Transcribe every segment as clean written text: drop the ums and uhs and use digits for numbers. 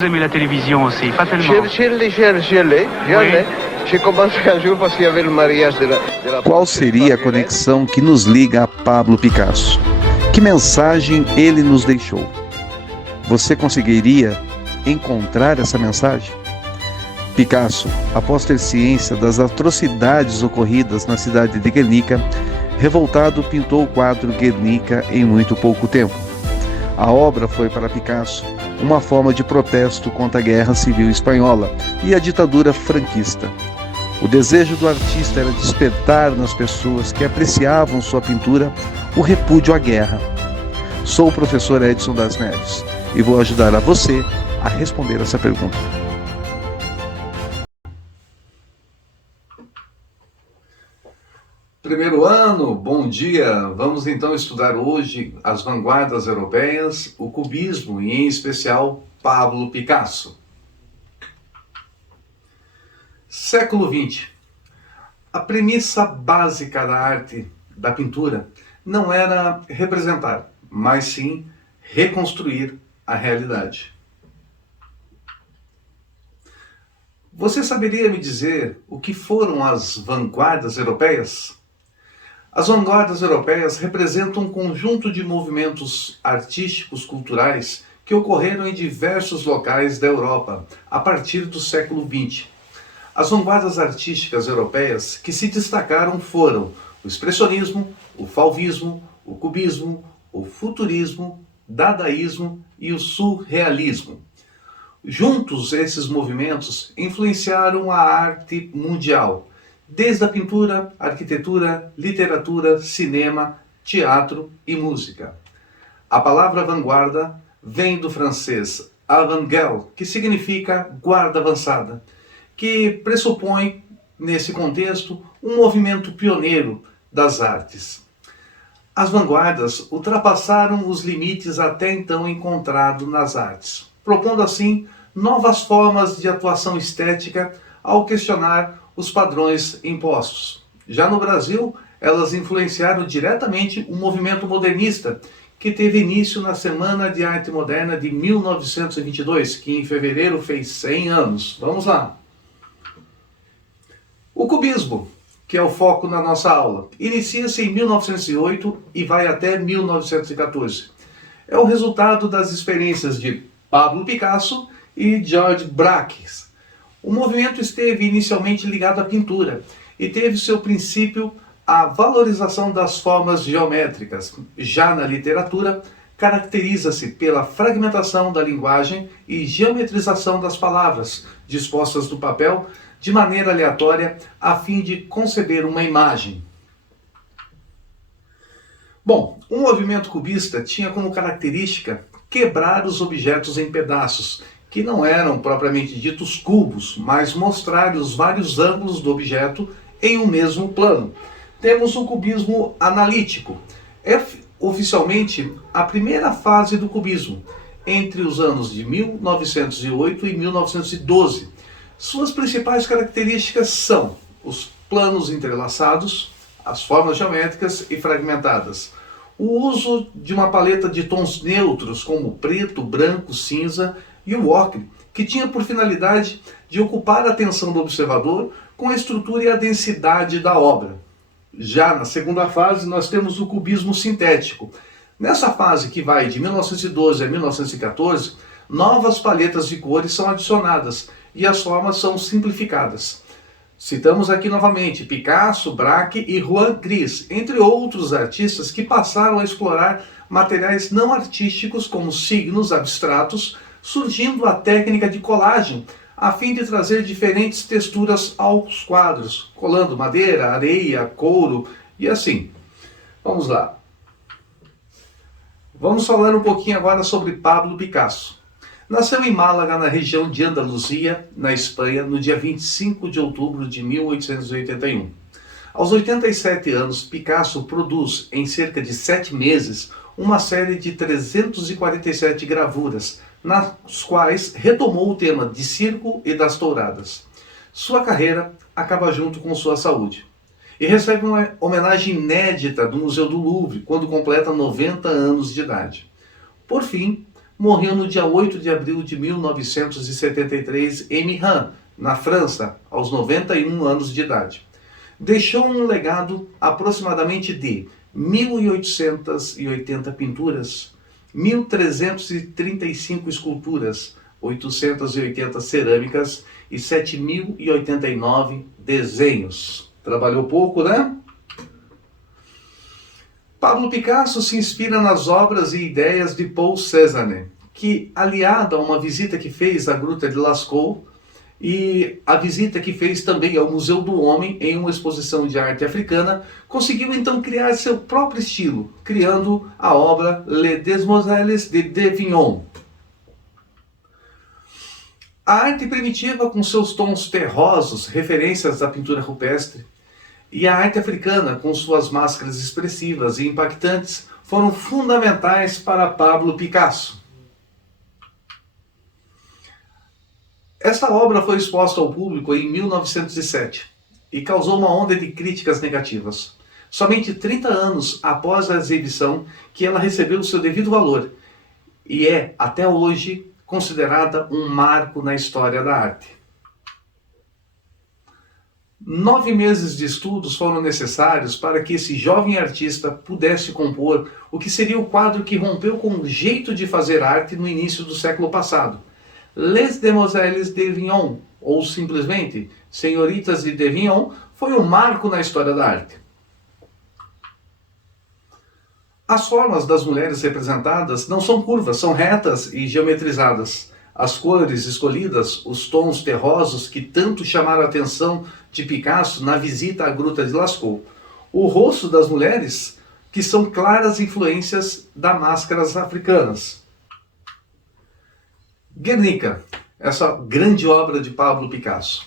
Vous aimez la télévision aussi, pas tellement. J'ai commencé un jour parce qu'il y avait le mariage de la... Qual seria a conexão que nos liga a Pablo Picasso? Que mensagem ele nos deixou? Você conseguiria encontrar essa mensagem? Picasso, após ter ciência das atrocidades ocorridas na cidade de Guernica, revoltado pintou o quadro Guernica em muito pouco tempo. A obra foi para Picasso uma forma de protesto contra a Guerra Civil Espanhola e a ditadura franquista. O desejo do artista era despertar nas pessoas que apreciavam sua pintura o repúdio à guerra. Sou o professor Edson das Neves e vou ajudar a você a responder essa pergunta. Primeiro ano, bom dia! Vamos então estudar hoje as vanguardas europeias, o cubismo e em especial Pablo Picasso. Século XX. A premissa básica da arte, da pintura, não era representar, mas sim reconstruir a realidade. Você saberia me dizer o que foram as vanguardas europeias? As vanguardas europeias representam um conjunto de movimentos artísticos culturais que ocorreram em diversos locais da Europa a partir do século XX. As vanguardas artísticas europeias que se destacaram foram o expressionismo, o fauvismo, o cubismo, o futurismo, dadaísmo e o surrealismo. Juntos, esses movimentos influenciaram a arte mundial, desde a pintura, arquitetura, literatura, cinema, teatro e música. A palavra vanguarda vem do francês avant-garde, que significa guarda avançada, que pressupõe, nesse contexto, um movimento pioneiro das artes. As vanguardas ultrapassaram os limites até então encontrados nas artes, propondo assim novas formas de atuação estética ao questionar os padrões impostos. Já no Brasil, elas influenciaram diretamente o movimento modernista, que teve início na Semana de Arte Moderna de 1922, que em fevereiro fez 100 anos. Vamos lá! O cubismo, que é o foco na nossa aula, inicia-se em 1908 e vai até 1914. É o resultado das experiências de Pablo Picasso e George Braque. O movimento esteve inicialmente ligado à pintura e teve seu princípio a valorização das formas geométricas. Já na literatura, caracteriza-se pela fragmentação da linguagem e geometrização das palavras, dispostas no papel de maneira aleatória a fim de conceber uma imagem. Bom, o movimento cubista tinha como característica quebrar os objetos em pedaços, que não eram propriamente ditos cubos, mas mostrar os vários ângulos do objeto em um mesmo plano. Temos o cubismo analítico. É oficialmente a primeira fase do cubismo, entre os anos de 1908 e 1912. Suas principais características são os planos entrelaçados, as formas geométricas e fragmentadas, o uso de uma paleta de tons neutros como preto, branco, cinza e o ocre, que tinha por finalidade de ocupar a atenção do observador com a estrutura e a densidade da obra. Já na segunda fase, nós temos o cubismo sintético. Nessa fase, que vai de 1912 a 1914, novas paletas de cores são adicionadas e as formas são simplificadas. Citamos aqui novamente Picasso, Braque e Juan Gris, entre outros artistas que passaram a explorar materiais não artísticos como signos abstratos, surgindo a técnica de colagem, a fim de trazer diferentes texturas aos quadros, colando madeira, areia, couro e assim. Vamos lá. Vamos falar um pouquinho agora sobre Pablo Picasso. Nasceu em Málaga, na região de Andaluzia, na Espanha, no dia 25 de outubro de 1881. Aos 87 anos, Picasso produz, em cerca de 7 meses, uma série de 347 gravuras, nas quais retomou o tema de circo e das touradas. Sua carreira acaba junto com sua saúde e recebe uma homenagem inédita do Museu do Louvre quando completa 90 anos de idade. Por fim, morreu no dia 8 de abril de 1973 em Milan, na França, aos 91 anos de idade. Deixou um legado aproximadamente de 1.880 pinturas, 1.335 esculturas, 880 cerâmicas e 7.089 desenhos. Trabalhou pouco, né? Pablo Picasso se inspira nas obras e ideias de Paul Cézanne, que, aliado a uma visita que fez à Gruta de Lascaux e a visita que fez também ao Museu do Homem em uma exposição de arte africana, conseguiu então criar seu próprio estilo, criando a obra Les Demoiselles de Davignon. A arte primitiva, com seus tons terrosos, referências à pintura rupestre, e a arte africana, com suas máscaras expressivas e impactantes, foram fundamentais para Pablo Picasso. Esta obra foi exposta ao público em 1907 e causou uma onda de críticas negativas. Somente 30 anos após a exibição que ela recebeu o seu devido valor e é, até hoje, considerada um marco na história da arte. 9 meses de estudos foram necessários para que esse jovem artista pudesse compor o que seria o quadro que rompeu com o jeito de fazer arte no início do século passado. Les Demoiselles de Davignon, ou simplesmente Senhoritas de Davignon, foi um marco na história da arte. As formas das mulheres representadas não são curvas, são retas e geometrizadas. As cores escolhidas, os tons terrosos que tanto chamaram a atenção de Picasso na visita à Gruta de Lascaux. O rosto das mulheres, que são claras influências das máscaras africanas. Guernica, essa grande obra de Pablo Picasso,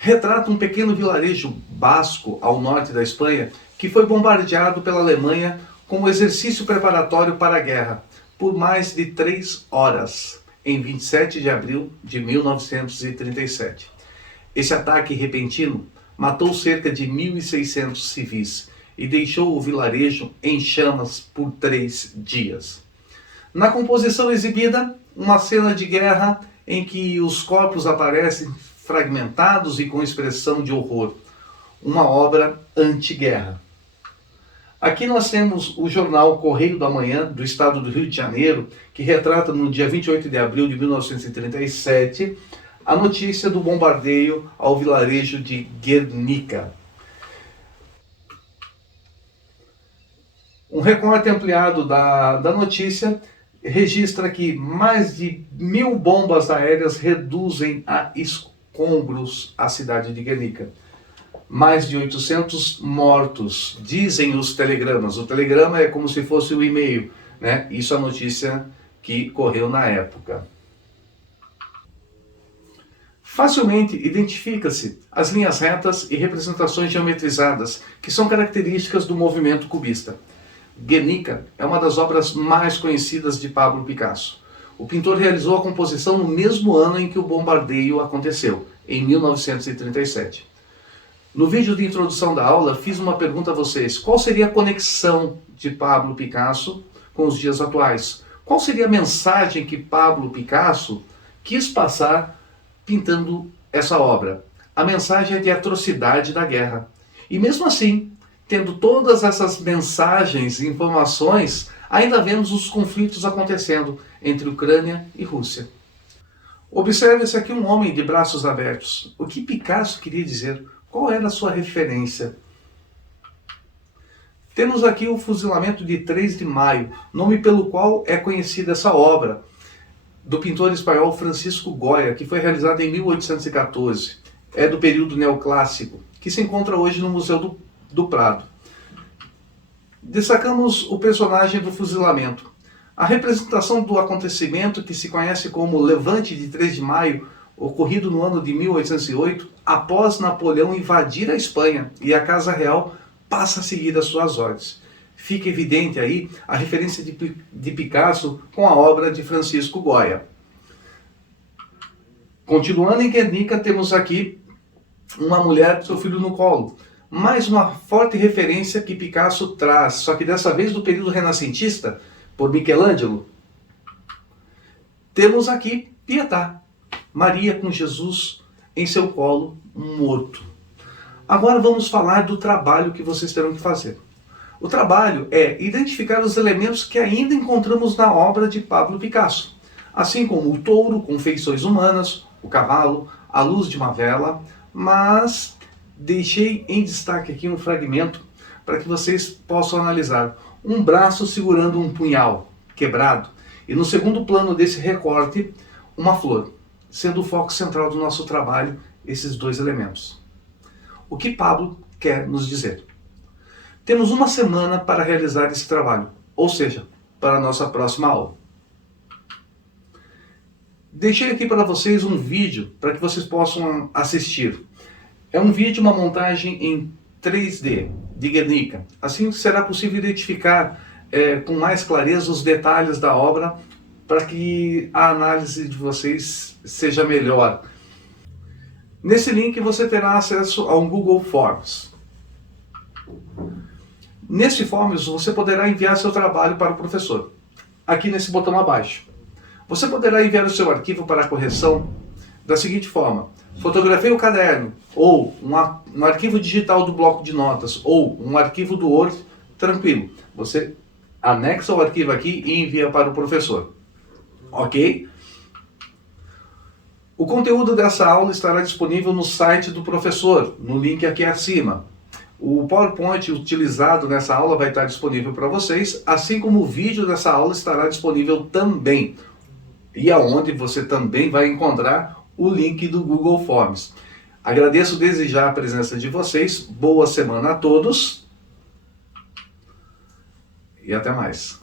retrata um pequeno vilarejo basco ao norte da Espanha que foi bombardeado pela Alemanha como exercício preparatório para a guerra por mais de 3 horas. Em 27 de abril de 1937. Esse ataque repentino matou cerca de 1.600 civis e deixou o vilarejo em chamas por 3 dias. Na composição exibida, uma cena de guerra em que os corpos aparecem fragmentados e com expressão de horror. Uma obra anti-guerra. Aqui nós temos o jornal Correio da Manhã, do estado do Rio de Janeiro, que retrata no dia 28 de abril de 1937 a notícia do bombardeio ao vilarejo de Guernica. Um recorte ampliado da notícia registra que mais de 1.000 bombas aéreas reduzem a escombros a cidade de Guernica. Mais de 800 mortos, dizem os telegramas. O telegrama é como se fosse o e-mail, né? Isso é a notícia que correu na época. Facilmente identifica-se as linhas retas e representações geometrizadas, que são características do movimento cubista. Guernica é uma das obras mais conhecidas de Pablo Picasso. O pintor realizou a composição no mesmo ano em que o bombardeio aconteceu, em 1937. No vídeo de introdução da aula, fiz uma pergunta a vocês. Qual seria a conexão de Pablo Picasso com os dias atuais? Qual seria a mensagem que Pablo Picasso quis passar pintando essa obra? A mensagem é de atrocidade da guerra. E mesmo assim, tendo todas essas mensagens e informações, ainda vemos os conflitos acontecendo entre Ucrânia e Rússia. Observe-se aqui um homem de braços abertos. O que Picasso queria dizer? Qual era a sua referência? Temos aqui o fuzilamento de 3 de maio, nome pelo qual é conhecida essa obra, do pintor espanhol Francisco Goya, que foi realizada em 1814. É do período neoclássico, que se encontra hoje no Museu do Prado. Destacamos o personagem do fuzilamento. A representação do acontecimento, que se conhece como Levante de 3 de maio, ocorrido no ano de 1808, após Napoleão invadir a Espanha e a Casa Real passa a seguir as suas ordens. Fica evidente aí a referência de Picasso com a obra de Francisco Goya. Continuando em Guernica, temos aqui uma mulher com seu filho no colo. Mais uma forte referência que Picasso traz, só que dessa vez do período renascentista, por Michelangelo. Temos aqui Pietà, Maria com Jesus em seu colo, morto. Agora vamos falar do trabalho que vocês terão que fazer. O trabalho é identificar os elementos que ainda encontramos na obra de Pablo Picasso, assim como o touro com feições humanas, o cavalo, a luz de uma vela, mas deixei em destaque aqui um fragmento para que vocês possam analisar. Um braço segurando um punhal quebrado e no segundo plano desse recorte, uma flor, sendo o foco central do nosso trabalho esses dois elementos. O que Pablo quer nos dizer? Temos uma semana para realizar esse trabalho, ou seja, para a nossa próxima aula. Deixei aqui para vocês um vídeo para que vocês possam assistir. É um vídeo, uma montagem em 3D de Guernica. Assim será possível identificar com mais clareza os detalhes da obra para que a análise de vocês seja melhor. Nesse link você terá acesso a um Google Forms. Nesse Forms você poderá enviar seu trabalho para o professor, aqui nesse botão abaixo. Você poderá enviar o seu arquivo para correção da seguinte forma: fotografei o caderno, ou um arquivo digital do bloco de notas, ou um arquivo do Word, tranquilo. Você anexa o arquivo aqui e envia para o professor. Ok? O conteúdo dessa aula estará disponível no site do professor, no link aqui acima. O PowerPoint utilizado nessa aula vai estar disponível para vocês, assim como o vídeo dessa aula estará disponível também. E aonde você também vai encontrar o link do Google Forms. Agradeço desde já a presença de vocês, boa semana a todos e até mais.